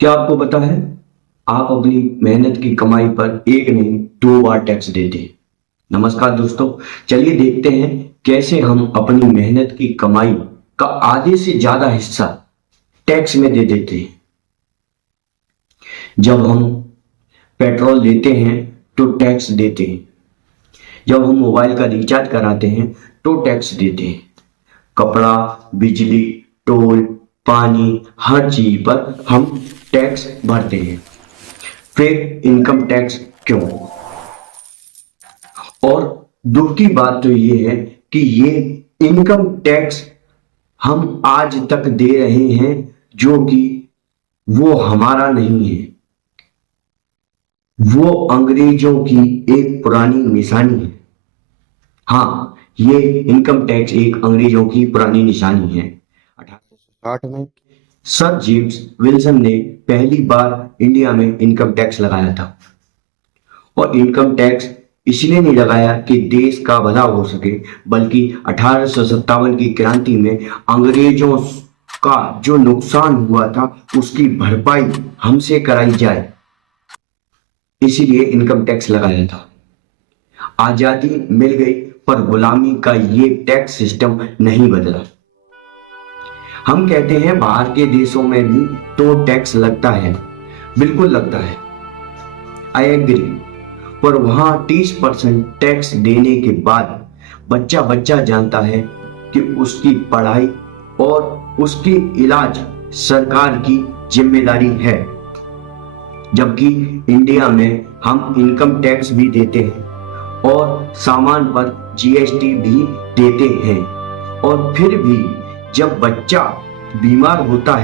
क्या आपको पता है, आप अपनी मेहनत की कमाई पर एक नहीं दो बार टैक्स देते हैं। नमस्कार दोस्तों, चलिए देखते हैं कैसे हम अपनी मेहनत की कमाई का आधे से ज्यादा हिस्सा टैक्स में दे देते हैं। जब हम पेट्रोल लेते हैं तो टैक्स देते हैं। जब हम मोबाइल का रिचार्ज कराते हैं तो टैक्स देते हैं। कपड़ा, बिजली, टोल, पानी, हर चीज पर हम टैक्स भरते हैं। फिर इनकम टैक्स क्यों? और दुख की बात तो ये है कि ये इनकम टैक्स हम आज तक दे रहे हैं, जो कि वो हमारा नहीं है, वो अंग्रेजों की एक पुरानी निशानी है। हाँ, ये इनकम टैक्स एक अंग्रेजों की पुरानी निशानी है। 1860 में सर जेम्स विल्सन ने पहली बार इंडिया में इनकम टैक्स लगाया था। और इनकम टैक्स इसलिए नहीं लगाया कि देश का भला हो सके, बल्कि 1857 की क्रांति में अंग्रेजों का जो नुकसान हुआ था उसकी भरपाई हमसे कराई जाए, इसीलिए इनकम टैक्स लगाया था। आजादी मिल गई पर गुलामी का ये टैक्स सिस्टम नहीं बदला। हम कहते हैं बाहर के देशों में भी तो टैक्स लगता है, बिल्कुल लगता है, आई एग्री। पर वहां 30% टैक्स देने के बाद बच्चा बच्चा जानता है कि उसकी पढ़ाई और उसकी इलाज सरकार की जिम्मेदारी है। जबकि इंडिया में हम इनकम टैक्स भी देते हैं और सामान पर जीएसटी भी देते हैं, और फिर भी जब बच्चा बीमार होता है